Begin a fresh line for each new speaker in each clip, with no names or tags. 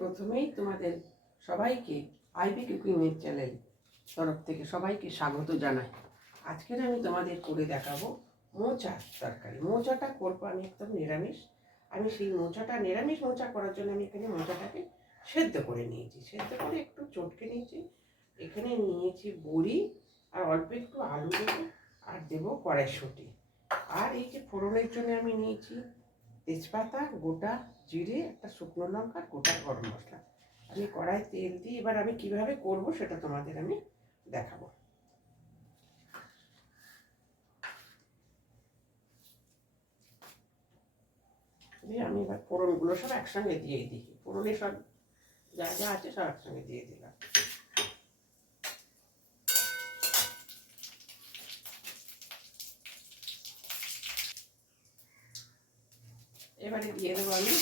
প্রথমেই তোমাদের সবাইকে আইবি কুকিংয়ের চ্যানেল তরফ থেকে সবাইকে স্বাগত জানাই। আজকের আমি তোমাদের করে দেখাবো মোচা তরকারি। মোচাটা করব আমি একদম নিরামিষ। আমি সেই মোচাটা, নিরামিষ মোচা করার জন্য আমি এখানে মোচাটাকে সেদ্ধ করে নিয়েছি। সেদ্ধ করে একটু চটকে নিয়েছি। এখানে নিয়েছি বড়ি আর অল্প একটু আলু দেবো আর দেবো কড়াইশুঁটি। আর এই যে ফোড়নের জন্য আমি নিয়েছি তেজপাতা, গোটা জিরে, একটা শুকনো লঙ্কা গোটা গরম মশলা। আমি কড়াই তেল দিই এবার আমি কীভাবে করব সেটা তোমাদের আমি দেখাবো। দিয়ে আমি এবার ফোড়নগুলো সব একসঙ্গে দিয়ে দিই। ফোড়নে সব যা যা আছে সব একসঙ্গে দিয়ে দিলাম। এবারে দিয়ে দেবো আমি।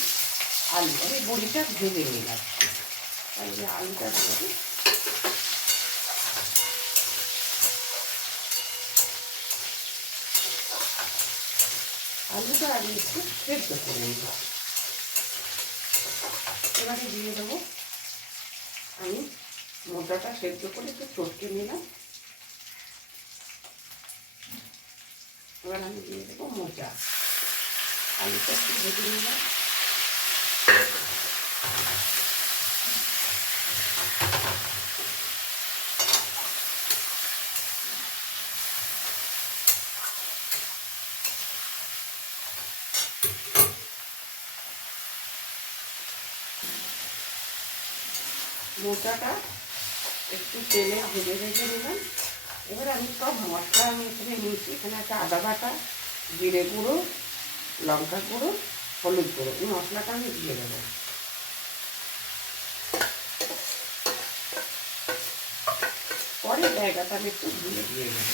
আলু আমি বড়িটা ভেজে নিলাম তাই যে আলুটা দিয়ে আলুটা আগে একটু সেদ্ধ করে নিব। এবারে দিয়ে দেবো। আমি মোটাটা সেদ্ধ করে একটু চটকে নিলাম। এবার আমি দিয়ে দেবো মোচা আলুটা ভেজে নিলাম মোচাটা একটু তেলে ভেজে ভেজে নিলাম এবার আমি সব মশলা আমি এখানে নিয়েছি। এখানে একটা আদা বাটা, জিরে গুঁড়ো লঙ্কা গুঁড়ো, হলুদ গুঁড়ো, এই মশলাটা আমি দিয়ে দেবো। পরে জায়গাটা আমি একটু ধুয়ে দিয়ে দেবো।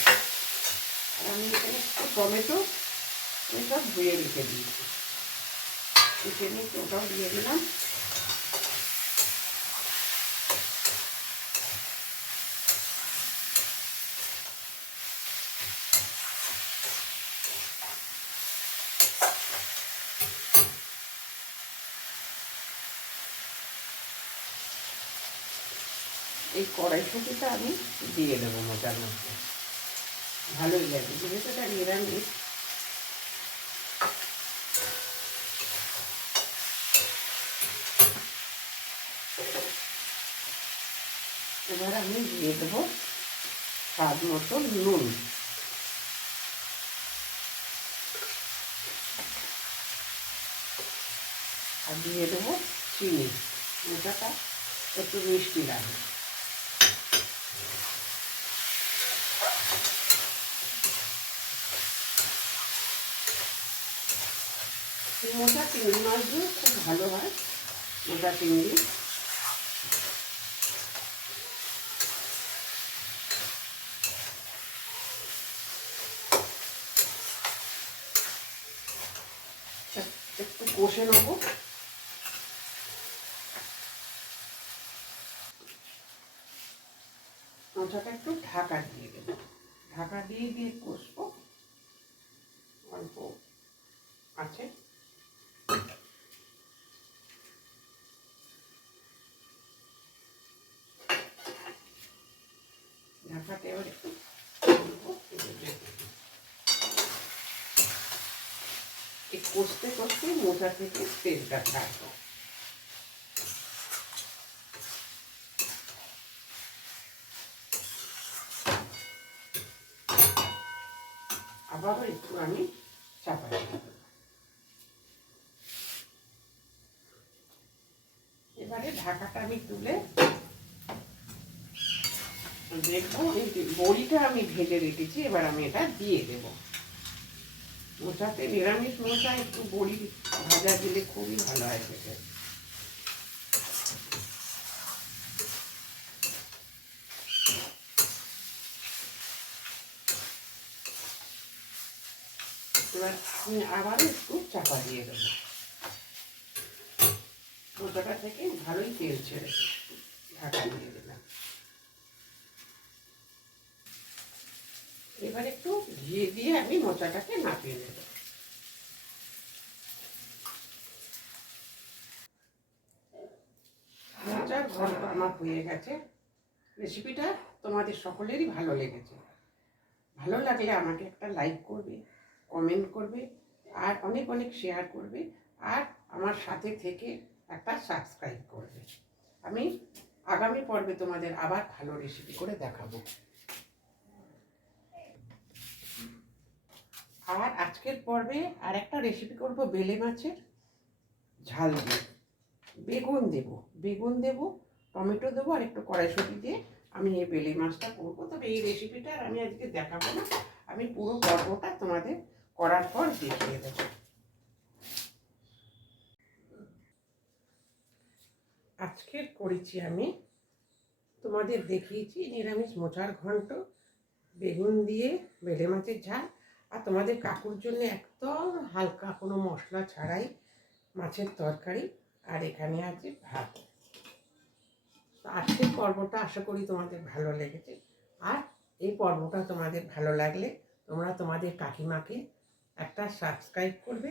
আর আমি এখানে একটু টমেটো এসব ধুয়ে রেখে দিয়েছি। এখানে ওটাও দিয়ে দিলাম। এই কড়াইশুটিটা আমি দিয়ে দেবো মোটার মধ্যে। ভালোই লাগে, যেহেতু এটা নিরামিষ। এবার আমি দিয়ে দেবো স্বাদ মতো নুন। আর দিয়ে দেবো চিনি। মোটাটা একটু মিষ্টি লাগে। মোটা চিংড়ি মাছগুলো খুব ভালো হয়, মোটা চিংড়ি। একটু কষে নেব। মোচাটা একটু ঢাকা দিয়ে দেবো। ঢাকা দিয়ে দিয়ে কষবো। অল্প আছে ঢাকাটা এবার একটু এই কষতে কষতে মোটা থেকে তেলটা ছাড়বো। আবারও একটু আমি চাপা এবারে ঢাকাটা আমি তুলে দেখব, এই বড়িটা আমি ভেজে রেখেছি, এবার আমি এটা দিয়ে দেবো। মোচাতে নিরামিষ মোচা একটু বড়ি ভাজা দিলে খুবই ভালো হয় খেতে। এবার আমি আবার একটু চাপা দিয়ে দেবো। মোচাটা থেকে ভালোই তেল ছেড়েছে ঢাকা দিয়ে দিলাম এবার একটু ঘি দিয়ে আমি মোচাটাকে নাপিয়ে নেব। মোচার ঘন্ট আমার হয়ে গেছে। রেসিপিটা তোমাদের সকলেরই ভালো লেগেছে। ভালো লাগলে আমাকে একটা লাইক করবে, কমেন্ট করবে, আর অনেক অনেক শেয়ার করবে, আর আমার সাথে থেকে একটা সাবস্ক্রাইব করবে। আমি আগামী পর্বে তোমাদের আবার ভালো রেসিপি করে দেখাবো। আর আজকের পর্বে আর একটা রেসিপি করব, বেলে মাছের ঝাল দিয়ে। বেগুন দেব বেগুন দেব, টমেটো দেবো আর একটু কড়াইশুটি দিয়ে আমি এই বেলে মাছটা করব। তবে এই রেসিপিটা আমি আজকে দেখাবো না, আমি পুরো পর্বটা তোমাদের করার পর দেখিয়ে দেবো। আজকের করেছি আমি, তোমাদের দেখিয়েছি, নিরামিষ মোচার ঘন্ট, বেগুন দিয়ে বেলে মাছের ঝাল। আর তোমাদের কাকুর জন্য একদম হালকা কোনো মশলা ছাড়াই মাছের তরকারি আর এখানে আছে ভাত। আজকের পর্বটা আশা করি তোমাদের ভালো লেগেছে। আর এই পর্বটা তোমাদের ভালো লাগলে তোমরা তোমাদের কাকিমাকে একটা সাবস্ক্রাইব করবে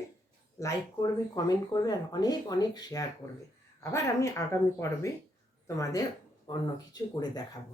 লাইক করবে কমেন্ট করবে আর অনেক অনেক শেয়ার করবে। আবার আমি আগামী পর্বে তোমাদের অন্য কিছু করে দেখাবো।